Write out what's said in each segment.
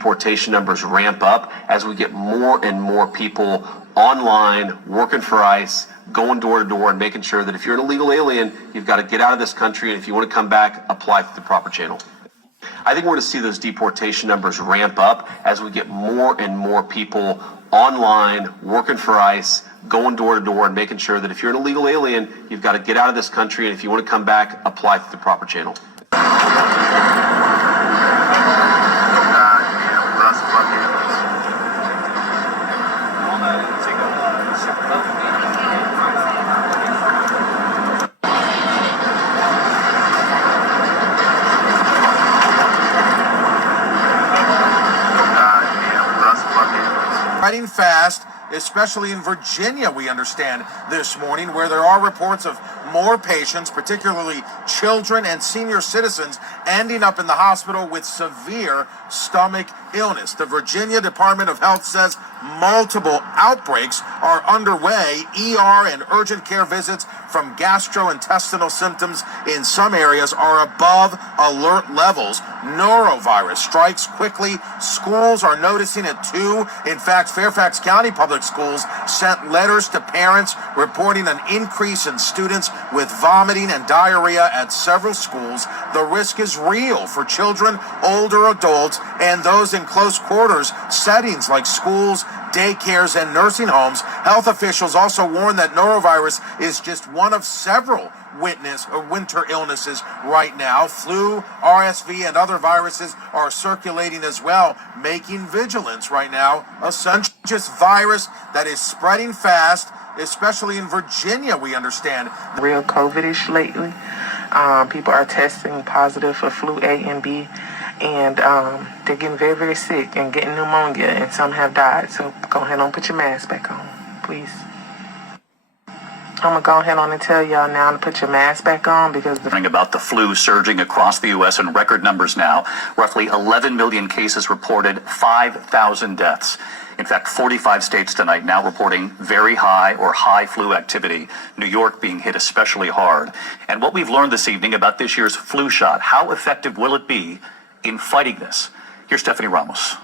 deportation numbers ramp up as we get more and more people online, working for ICE, going door to door and making sure that if you're an illegal alien, you've got to get out of this country, and if you want to come back, apply through the proper channel. I think we're going to see those deportation numbers ramp up as we get more and more people online, working for ICE, going door to door and making sure that if you're an illegal alien, you've got to get out of this country, and if you want to come back, apply through the proper channel. Fighting fast, especially in Virginia, we understand this morning, where there are reports of more patients, particularly children and senior citizens, ending up in the hospital with severe stomach illness. The Virginia Department of Health says multiple outbreaks are underway. ER and urgent care visits from gastrointestinal symptoms in some areas are above alert levels. Norovirus strikes quickly. Schools are noticing it too. In fact, Fairfax County Public Schools sent letters to parents reporting an increase in students with vomiting and diarrhea at several schools. The risk is real for children, older adults, and those in close quarters settings like schools, daycares, and nursing homes. Health officials also warn that norovirus is just one of several winter illnesses right now. Flu, RSV, and other viruses are circulating as well, making vigilance right now essential. Just virus that is spreading fast, especially in Virginia, we understand. Real COVID-ish lately. People are testing positive for flu A and B, and they're getting very, very sick and getting pneumonia, and some have died. So go ahead and put your mask back on, please. I'm going to go ahead on and tell y'all now to put your mask back on because about the flu surging across the U.S. in record numbers now. Roughly 11 million cases reported, 5,000 deaths. In fact, 45 states tonight now reporting very high or high flu activity, New York being hit especially hard. And what we've learned this evening about this year's flu shot, how effective will it be in fighting this? Here's Stephanie Ramos.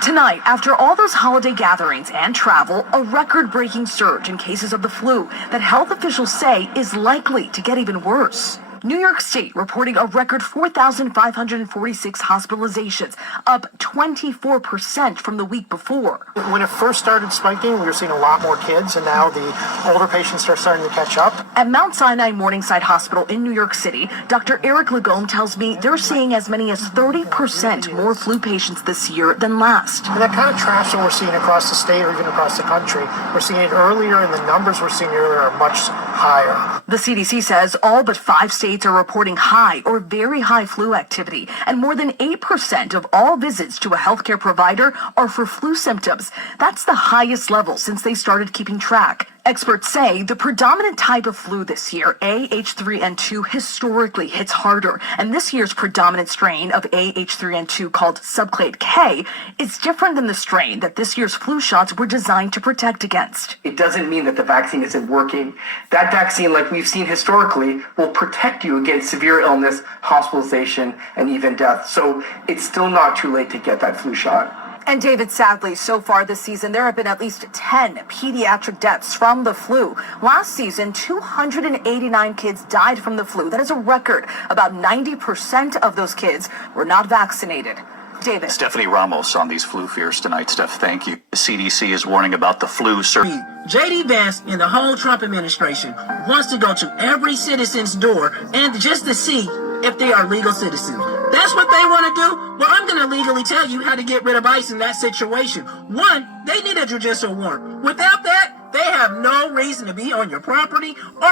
Tonight, after all those holiday gatherings and travel, a record-breaking surge in cases of the flu that health officials say is likely to get even worse. New York State reporting a record 4,546 hospitalizations, up 24% from the week before. When it first started spiking, we were seeing a lot more kids, and now the older patients are starting to catch up. At Mount Sinai Morningside Hospital in New York City, Dr. Eric Lagome tells me they're seeing as many as 30% more flu patients this year than last. And that kind of tracks what we're seeing across the state or even across the country. We're seeing it earlier, and the numbers we're seeing earlier are much higher. The CDC says all but 5 states are reporting high or very high flu activity, and more than 8% of all visits to a healthcare provider are for flu symptoms. That's the highest level since they started keeping track. Experts say the predominant type of flu this year, AH3N2, historically hits harder, and this year's predominant strain of AH3N2, called subclade K, is different than the strain that this year's flu shots were designed to protect against. It doesn't mean that the vaccine isn't working. That vaccine, like we've seen historically, will protect you against severe illness, hospitalization, and even death. So it's still not too late to get that flu shot. And David, sadly, so far this season, there have been at least 10 pediatric deaths from the flu. Last season, 289 kids died from the flu. That is a record. About 90% of those kids were not vaccinated. David. Stephanie Ramos on these flu fears tonight. Steph, thank you. The CDC is warning about the flu surge. J.D. Vance and the whole Trump administration wants to go to every citizen's door and just to see if they are legal citizens. That's what they want to do? Well, I'm going to legally tell you how to get rid of ICE in that situation. One, they need a judicial warrant. Without that, they have no reason to be on your property or...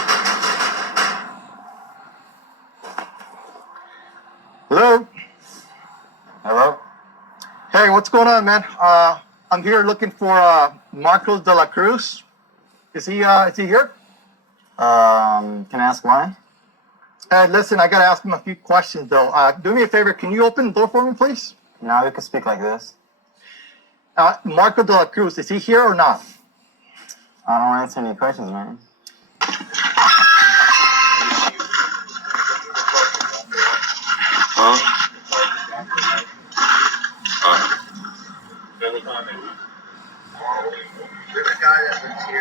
Hello? Hello? Hey, what's going on, man? I'm here looking for Marcos de la Cruz. Is he here? Can I ask why? Listen, I gotta ask him a few questions though. Do me a favor, can you open the door for me, please? No, we can speak like this. Marco de la Cruz, is he here or not? I don't answer any questions, man. The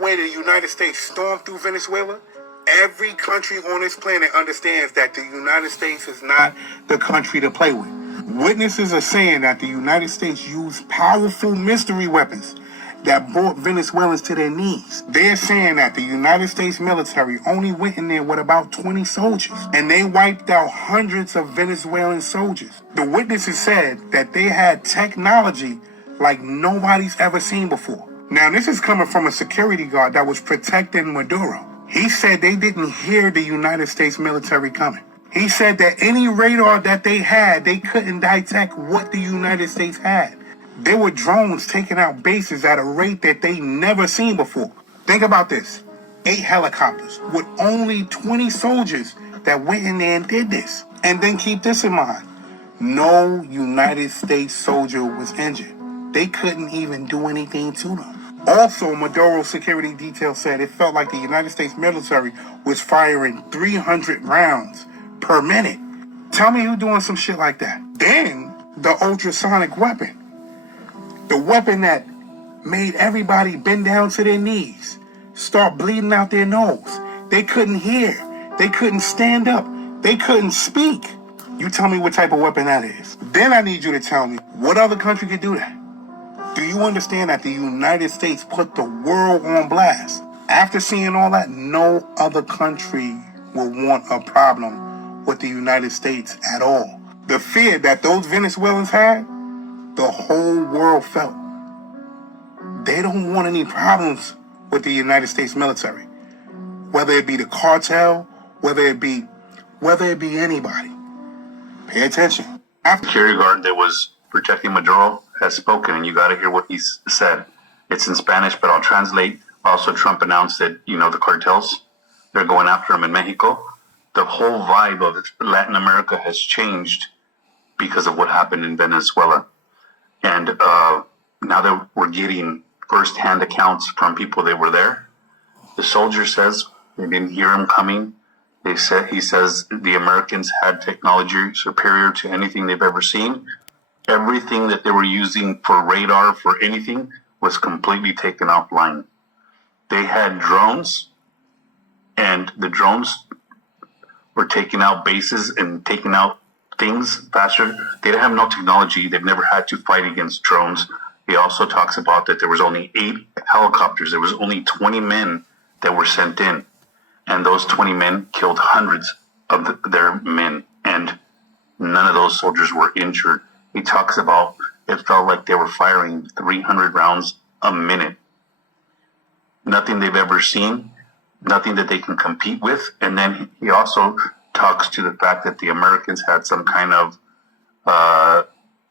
way the United States stormed through Venezuela, every country on this planet understands that the United States is not the country to play with. Witnesses are saying that the United States used powerful mystery weapons that brought Venezuelans to their knees. They're saying that the United States military only went in there with about 20 soldiers, and they wiped out hundreds of Venezuelan soldiers. The witnesses said that they had technology like nobody's ever seen before. Now, this is coming from a security guard that was protecting Maduro. He said they didn't hear the United States military coming. He said that any radar that they had, they couldn't detect what the United States had. There were drones taking out bases at a rate that they never seen before. Think about this. 8 helicopters with only 20 soldiers that went in there and did this. And then keep this in mind. No United States soldier was injured. They couldn't even do anything to them. Also, Maduro's security detail said it felt like the United States military was firing 300 rounds per minute. Tell me who's doing some shit like that. Then, the ultrasonic weapon. The weapon that made everybody bend down to their knees, start bleeding out their nose. They couldn't hear. They couldn't stand up. They couldn't speak. You tell me what type of weapon that is. Then I need you to tell me what other country could do that. Do you understand that the United States put the world on blast? After seeing all that, no other country will want a problem with the United States at all. The fear that those Venezuelans had, the whole world felt. They don't want any problems with the United States military. Whether it be the cartel, whether it be anybody. Pay attention. After security guard that was protecting Maduro has spoken, and you got to hear what he said. It's in Spanish, but I'll translate. Also, Trump announced that, the cartels, they're going after him in Mexico. The whole vibe of Latin America has changed because of what happened in Venezuela. And now that we're getting first-hand accounts from people that were there, the soldier says they didn't hear him coming. He says the Americans had technology superior to anything they've ever seen. Everything that they were using for radar, for anything, was completely taken offline. They had drones, and the drones were taking out bases and taking out things faster. They didn't have no technology. They've never had to fight against drones. He also talks about that there was only 8 helicopters. There was only 20 men that were sent in. And those 20 men killed hundreds of their men. And none of those soldiers were injured. He talks about it felt like they were firing 300 rounds a minute. Nothing they've ever seen, nothing that they can compete with. And then he also talks to the fact that the Americans had some kind of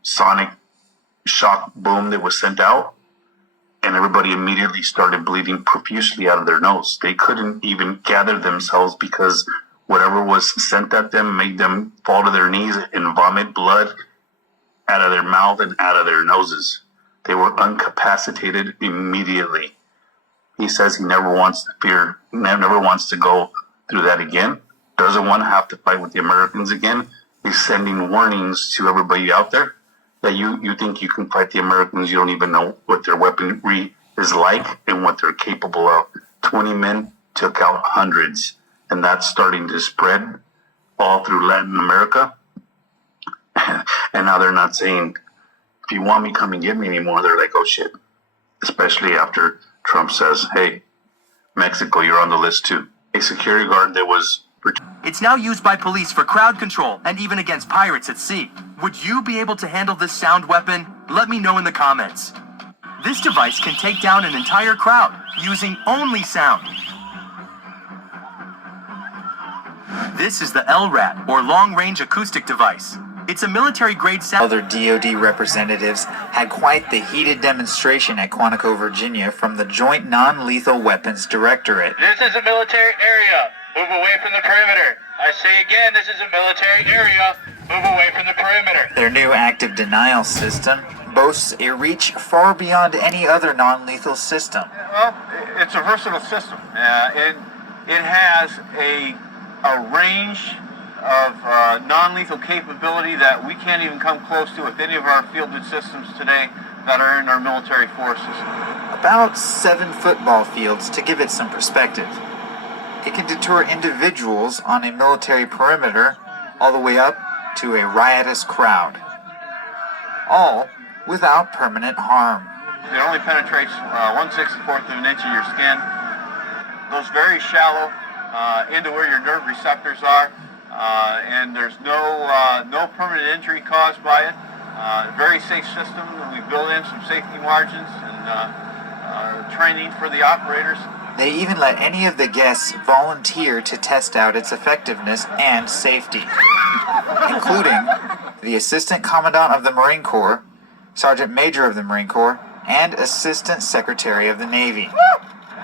sonic shock boom that was sent out, and everybody immediately started bleeding profusely out of their nose. They couldn't even gather themselves because whatever was sent at them made them fall to their knees and vomit blood out of their mouth and out of their noses. They were incapacitated immediately. He says he never wants to go through that again. Doesn't want to have to fight with the Americans again. He's sending warnings to everybody out there that you think you can fight the Americans. You don't even know what their weaponry is like and what they're capable of. 20 men took out hundreds, and that's starting to spread all through Latin America. And now they're not saying, if you want me, come and get me anymore. They're like, oh shit. Especially after Trump says, hey, Mexico, you're on the list too. A security guard that was... It's now used by police for crowd control and even against pirates at sea. Would you be able to handle this sound weapon? Let me know in the comments. This device can take down an entire crowd using only sound. This is the LRAD, or Long Range Acoustic Device. It's a military-grade sound. Other DoD representatives had quite the heated demonstration at Quantico, Virginia from the Joint Non-Lethal Weapons Directorate. This is a military area. Move away from the perimeter. I say again, this is a military area. Move away from the perimeter. Their new active denial system boasts a reach far beyond any other non-lethal system. Well, it's a versatile system. It has a range of non-lethal capability that we can't even come close to with any of our fielded systems today that are in our military forces. About 7 football fields to give it some perspective. It can deter individuals on a military perimeter all the way up to a riotous crowd, all without permanent harm. It only penetrates 1/64 of an inch of your skin, goes very shallow into where your nerve receptors are, and there's no permanent injury caused by it. Very safe system. We built in some safety margins and training for the operators. They even let any of the guests volunteer to test out its effectiveness and safety, including the Assistant Commandant of the Marine Corps, Sergeant Major of the Marine Corps, and Assistant Secretary of the Navy.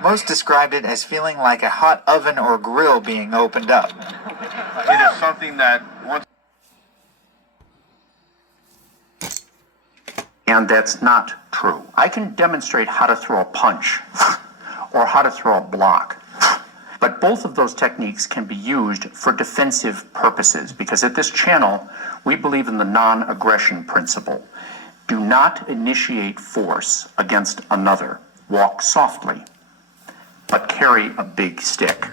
Most described it as feeling like a hot oven or grill being opened up. It is something that once... And that's not true. I can demonstrate how to throw a punch or how to throw a block. But both of those techniques can be used for defensive purposes, because at this channel, we believe in the non-aggression principle. Do not initiate force against another. Walk softly, but carry a big stick.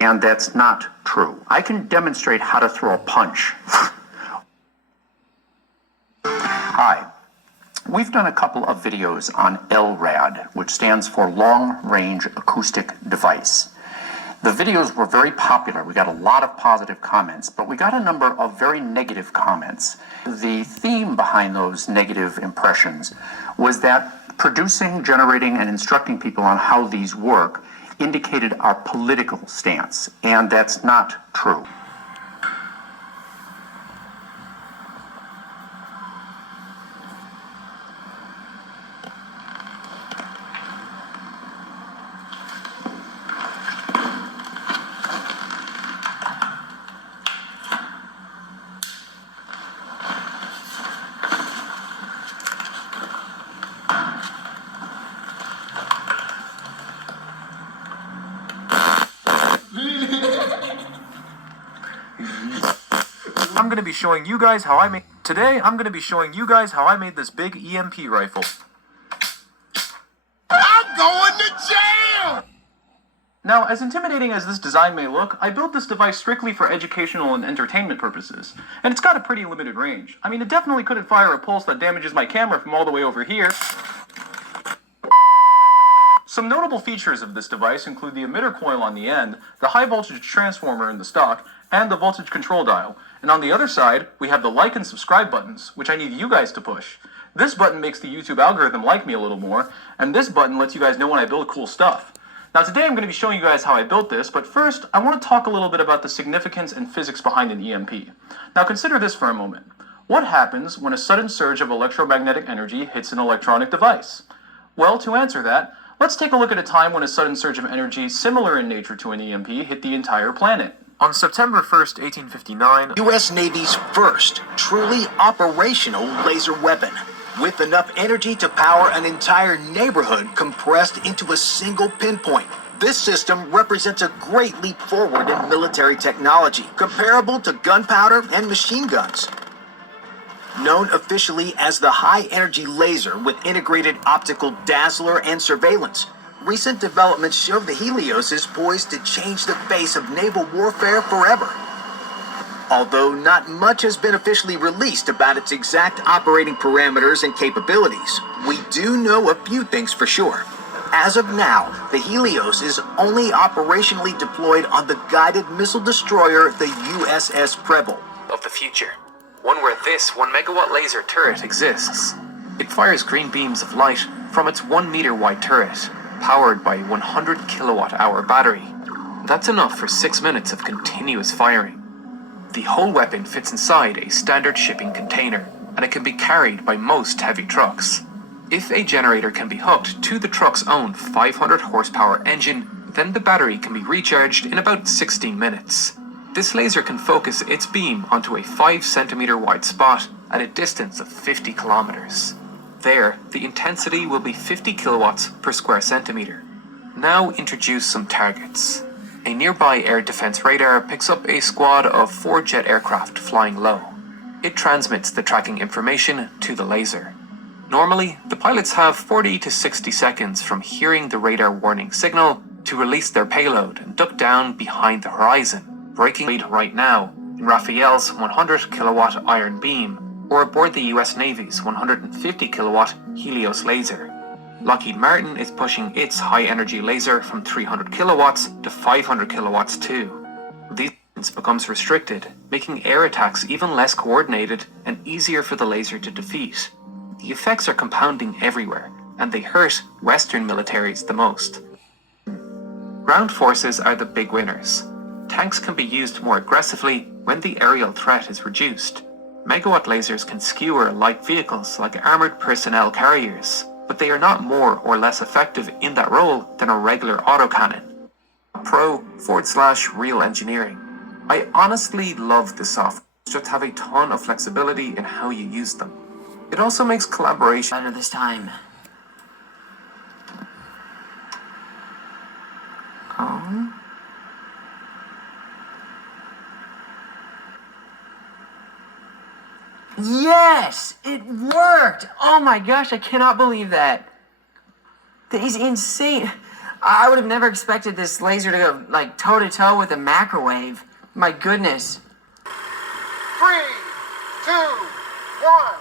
And that's not true. I can demonstrate how to throw a punch. Hi. We've done a couple of videos on LRAD, which stands for Long Range Acoustic Device. The videos were very popular. We got a lot of positive comments, but we got a number of very negative comments. The theme behind those negative impressions was that producing, generating, and instructing people on how these work indicated our political stance, and that's not true. I'm going to be showing you guys how I made... Today, I'm going to be showing you guys how I made this big EMP rifle. I'm going to jail! Now, as intimidating as this design may look, I built this device strictly for educational and entertainment purposes. And it's got a pretty limited range. I mean, it definitely couldn't fire a pulse that damages my camera from all the way over here. Some notable features of this device include the emitter coil on the end, the high voltage transformer in the stock, and the voltage control dial. And on the other side, we have the like and subscribe buttons, which I need you guys to push. This button makes the YouTube algorithm like me a little more, and this button lets you guys know when I build cool stuff. Now today I'm going to be showing you guys how I built this, but first I want to talk a little bit about the significance and physics behind an EMP. Now consider this for a moment. What happens when a sudden surge of electromagnetic energy hits an electronic device? Well, to answer that, let's take a look at a time when a sudden surge of energy similar in nature to an EMP hit the entire planet. On September 1st, 1859, U.S. Navy's first truly operational laser weapon, with enough energy to power an entire neighborhood compressed into a single pinpoint. This system represents a great leap forward in military technology, comparable to gunpowder and machine guns. Known officially as the high-energy laser with integrated optical dazzler and surveillance, recent developments show the Helios is poised to change the face of naval warfare forever. Although not much has been officially released about its exact operating parameters and capabilities, we do know a few things for sure. As of now, the Helios is only operationally deployed on the guided missile destroyer, the USS Preble. Of the future. One where this 1 megawatt laser turret exists. It fires green beams of light from its 1 meter wide turret, powered by a 100 kilowatt hour battery. That's enough for 6 minutes of continuous firing. The whole weapon fits inside a standard shipping container, and it can be carried by most heavy trucks. If a generator can be hooked to the truck's own 500 horsepower engine, then the battery can be recharged in about 16 minutes. This laser can focus its beam onto a 5 centimeter wide spot at a distance of 50 kilometers. There, the intensity will be 50 kilowatts per square centimeter. Now introduce some targets. A nearby air defense radar picks up a squad of 4 jet aircraft flying low. It transmits the tracking information to the laser. Normally, the pilots have 40 to 60 seconds from hearing the radar warning signal to release their payload and duck down behind the horizon, breaking right now in Rafael's 100 kilowatt iron beam or aboard the US Navy's 150 kilowatt Helios laser. Lockheed Martin is pushing its high-energy laser from 300 kilowatts to 500 kilowatts too. This becomes restricted, making air attacks even less coordinated and easier for the laser to defeat. The effects are compounding everywhere, and they hurt Western militaries the most. Ground forces are the big winners. Tanks can be used more aggressively when the aerial threat is reduced. Megawatt lasers can skewer light vehicles like armored personnel carriers, but they are not more or less effective in that role than a regular autocannon. Pro/real engineering. I honestly love this software. Just have a ton of flexibility in how you use them. It also makes collaboration better this time. Yes, it worked. Oh my gosh, I cannot believe that. That is insane. I would have never expected this laser to go like toe to toe with a microwave. My goodness. 3, 2, 1.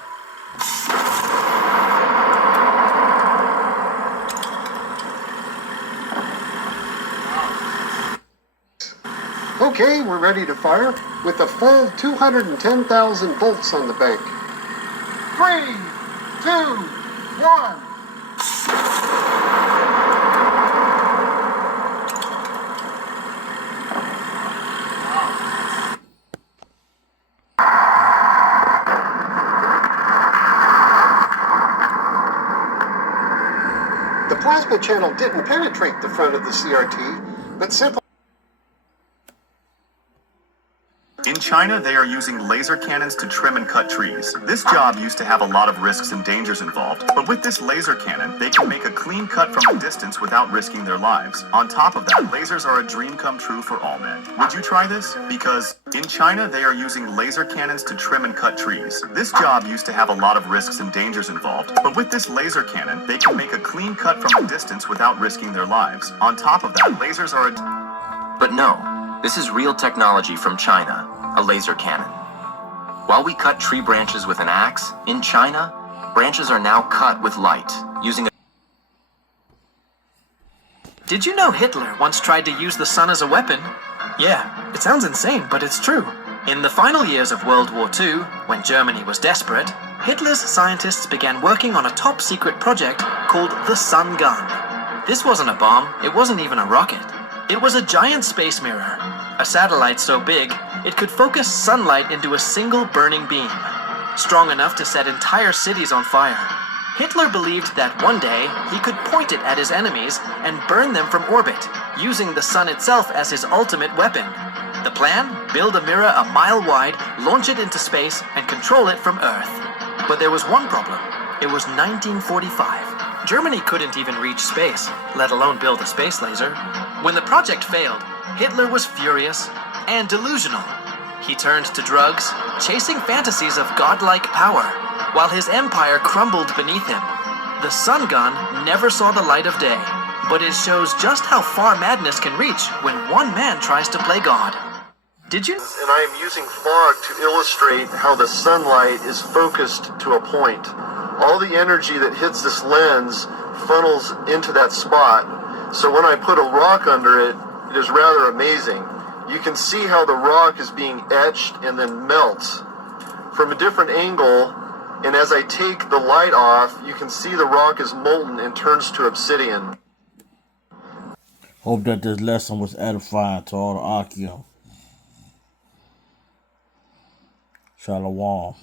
Okay, we're ready to fire with a full 210,000 volts on the bank. 3, 2, 1. The plasma channel didn't penetrate the front of the CRT, but simply... In China, they are using laser cannons to trim and cut trees. This job used to have a lot of risks and dangers involved, but with this laser cannon, they can make a clean cut from a distance without risking their lives. On top of that, lasers are a dream come true for all men. Would you try this? Because in China, they are using laser cannons to trim and cut trees. This job used to have a lot of risks and dangers involved, but with this laser cannon, they can make a clean cut from a distance without risking their lives. On top of that, lasers are But no, this is real technology from China, a laser cannon. While we cut tree branches with an axe, in China, branches are now cut with light, using a... Did you know Hitler once tried to use the sun as a weapon? Yeah, it sounds insane, but it's true. In the final years of World War II, when Germany was desperate, Hitler's scientists began working on a top-secret project called the Sun Gun. This wasn't a bomb, it wasn't even a rocket. It was a giant space mirror, a satellite so big it could focus sunlight into a single burning beam, strong enough to set entire cities on fire. Hitler believed that one day he could point it at his enemies and burn them from orbit, using the sun itself as his ultimate weapon. The plan? Build a mirror a mile wide, launch it into space, and control it from Earth. But there was one problem. It was 1945. Germany couldn't even reach space, let alone build a space laser. When the project failed, Hitler was furious and delusional. He turned to drugs, chasing fantasies of godlike power, while his empire crumbled beneath him. The sun gun never saw the light of day, but it shows just how far madness can reach when one man tries to play God. Did you? And I am using fog to illustrate how the sunlight is focused to a point. All the energy that hits this lens funnels into that spot. So when I put a rock under it, it is rather amazing. You can see how the rock is being etched and then melts from a different angle. And as I take the light off, you can see the rock is molten and turns to obsidian. Hope that this lesson was edifying to all the Akio. Shalom.